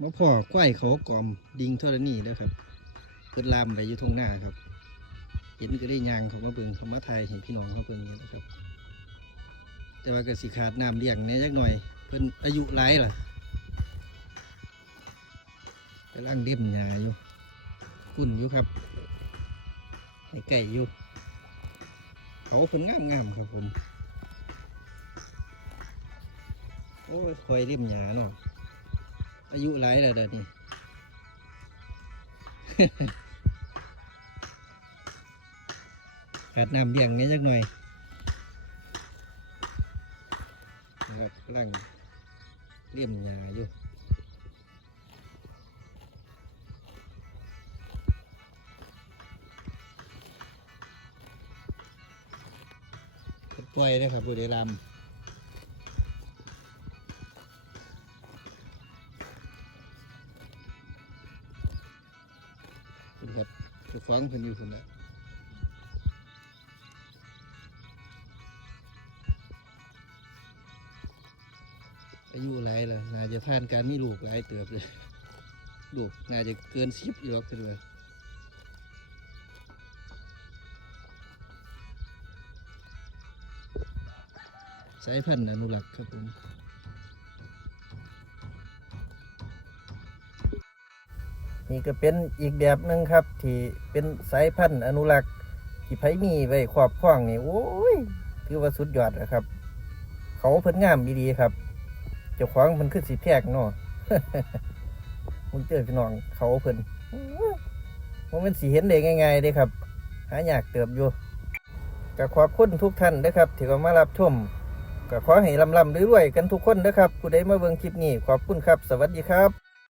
มาพ่อควายเขากอมดิงเท่านี้เด้อครับเกิดลามไปอยู่ทงหน้าครับ เห็นก็ได้ยางเขามาเบิ่งเขามาถ่ายเห็นพี่น้องเขาเบิ่งนี่นะครับ แต่ว่าก็สิขาดน้ำเลี้ยงแหน่จักหน่อย เพิ่นอายุหลายล่ะกำลังเด็มหญ้าอยู่คุ้นอยู่ครับให้ไก่อยู่เขาเพิ่นงามงามๆครับผมโอ้ยคอยเด็มหญ้าเนาะ อายุหลายแล้วเด้อนี่ขาดน้ำเลี้ยงแหน่จักหน่อยนะครับกำลังเลี่ยมหญ้าอยู่เพิ่นปล่อยเลยครับบุรีรัมย์ คุณครับจะฟังเพิ่นอยู่คนละอายุหลายเลยน่าจะผ่านการมีลูกหลายเติบเลยลูกน่าจะเกินสิบอยู่หรอกเพิ่นว่าสายพันธุ์อนุรักษ์ครับผม นี่ก็เป็นอีกแบบหนึ่งครับ ที่เป็นสายพันธุ์อนุรักษ์ที่ไผมีไว้ครอบครองนี่โอ้ยถือว่าสุดยอดนะครับ เขาเพิ่นงามดีๆครับ เจ้าของมันคือสีแพกเนาะมึงเจอพี่น้องเขาเพิ่นมันเป็นสีเห็นได้ง่ายๆเด้ครับ หายากเติบอยู่ก็ขอบคุณทุกท่านนะครับที่เขามารับชมก็ขอให้ลำลำรวยๆกันทุกคนนะครับผู้ใดมาเบิ่งคลิปนี้ขอบคุณครับ สวัสดีครับ